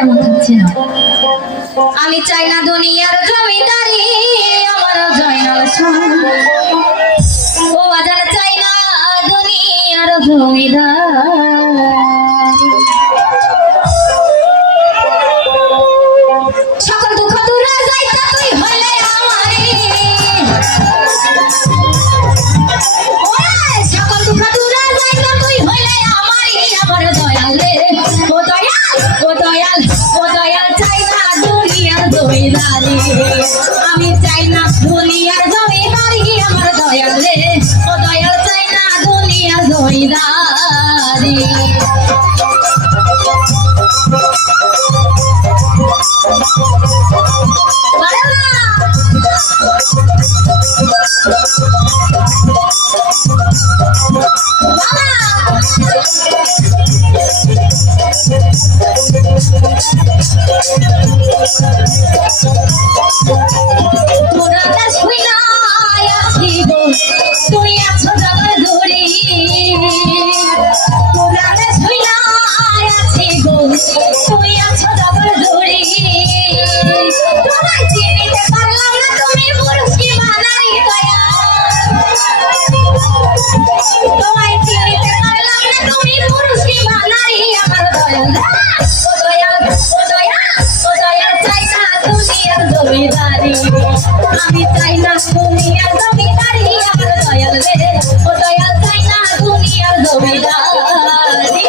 এমন থাকছে না। আমি চাই না দুনিয়ার জমিদারি, আমার জয়নাল ও আজার চাই না দুনিয়ার জমিদার। সকল দুঃখ দূরে যাইতা তুই হলে আমারে, সকল দুঃখ দূরে যাইতা তুই হলে আমারে, আমার দয়াল রে ও দয়াল ও দয়াল ও দয়াল চাই না দুনিয়ার জমিদারি, আমি চাই না দুনিয়ার জমিদারি, আমার দয়াল রে ও দয়াল চাই না দুনিয়ার জমিদারি। তুই আছো জগৎ ধরি, পুরাণে শুইলা আছি গো, তুই আছো জগৎ ধরি, তোমায় চিনিতে পারলাম না তুমি পুরুষ কি বানারি দয়া, তোমায় চিনিতে পারলাম না তুমি পুরুষ কি বানারি, আমার দয়াল ও দয়াল ও দয়াল ও দয়াল চাই না দুনিয়ার জমিদারি, আমি চাই না দুনিয়ার জমিদারি, আমার দয়াল রে ও দয়াল চাই না দুনিয়ার জমিদারি।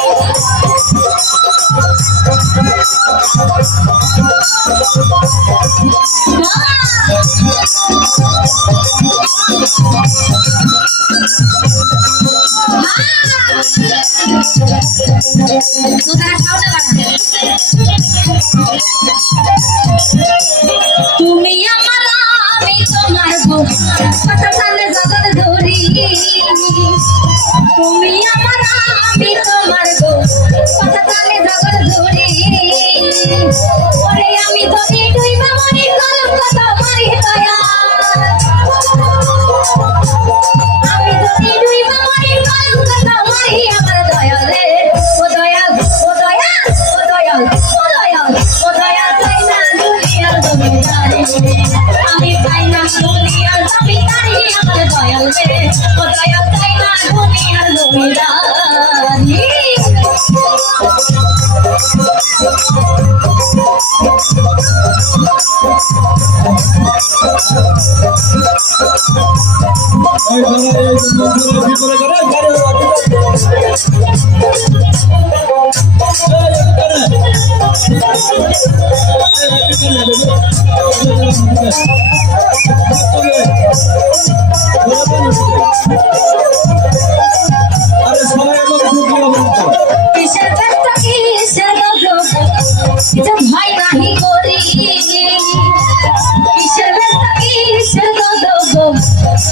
তুমি আমার আমি তোমার গো, কথা কানে জগৎ ধরি, তুমি আমার আমি তোমার গো, কথা কানে জগৎ ধরি, ওরে আমি যদি ডুইবা মরি কলঙ্ক তোমারই দয়া, আমি যদি ডুইবা মরি কলঙ্ক তোমারই, আমার দয়াল রে ও দয়াল ও দয়াল ও দয়াল ও দয়াল ও দয়াল চাই না দুনিয়ার জমিদারি, আমি চাই না দুনিয়ার জমিদারি, আমার দয়াল রে ও দয়াল চাই না দুনিয়ার জমিদারি। কিসের ব্যস্ত কিসের গজব এটা ভয় নাহি করি, কিসের ব্যস্ত কিসের গজব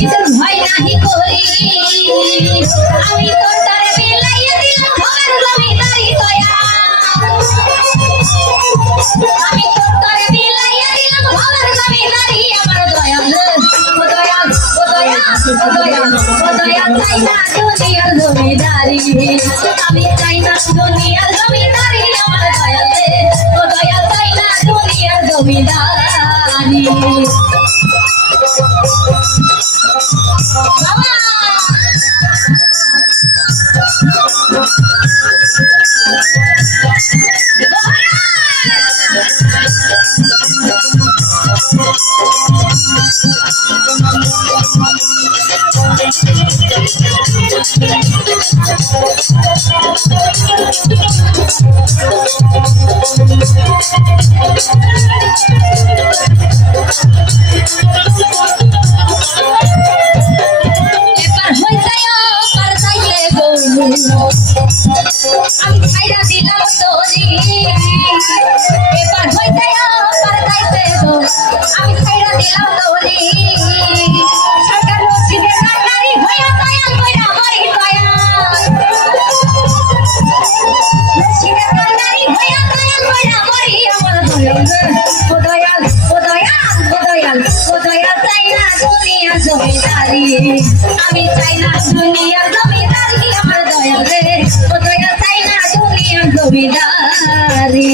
এটা ভয় নাহি করি, আমি তোর তারে মিলাইয়া দিলাম ঘর জমিদারি দয়া, আমি তোর তারে মিলাইয়া দিলাম ঘর জমিদারি, আমার দয়াল ও দয়াল ও দয়াল ও দয়াল ও দয়াল চাই না দুনিয়ার জমিদারি, আমি চাই না দুনিয়ার জমিদারি, আমার দয়াল রে ও দয়াল চাই না দুনিয়ার জমিদারি। বাবা আমি ছাইরা দিলাম তোরি, এবার হইতে পারতাইতে গো, আমি ছাইরা দিলাম তোরি, সরকার রশিদের নারী হইয়া দয়াল কইরা মরি দয়াল, রশিদের নারী হইয়া দয়াল কইরা মরি, আমার দয়াল ও দয়াল ও দয়াল ও দয়াল ও দয়াল চাই না দুনিয়ার জমিদারি, আমি চাই না দুনিয়ার জমিদারি, আমার দয়াল রে ও দয়াল চাই না দুনিয়ার জমিদারি।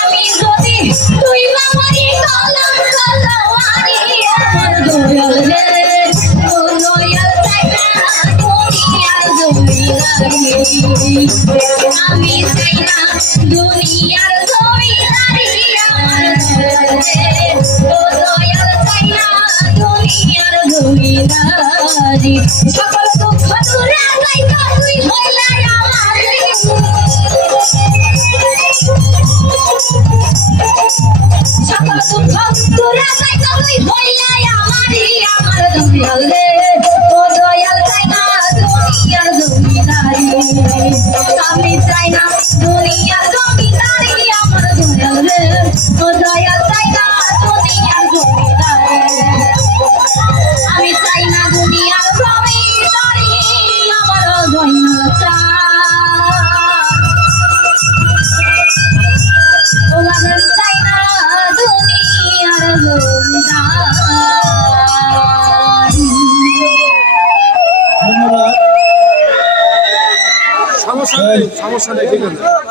আমি যদি তুই মামারি কলম কলমারি আমার দয়াল রে ও দয়াল চাই না দুনিয়ার জমিদারি আমি চাই না দুনিয়ার জমিদারি আমার দয়াল রে ও দয়াল চাই না দুনিয়ার জমিদারি সকল দুঃখ দূরে যাইতা তুই হইলে আমার সকল দুঃখ দূরে যাইতা তুই হইলে আমারি আমার দয়াল রে ও দয়াল চাই না দুনিয়ার জমিদারি আমি চাই না দুনিয়ার জমিদারি আমার দয়াল রে ও দয়াল চাই না দুনিয়ার জমিদারি আমি চাই না দুনিয়ার জমিদারি আমার দয়াল চাই না দুনিয়ার জমিদারি সমস্যা নেই ঠিক আছে।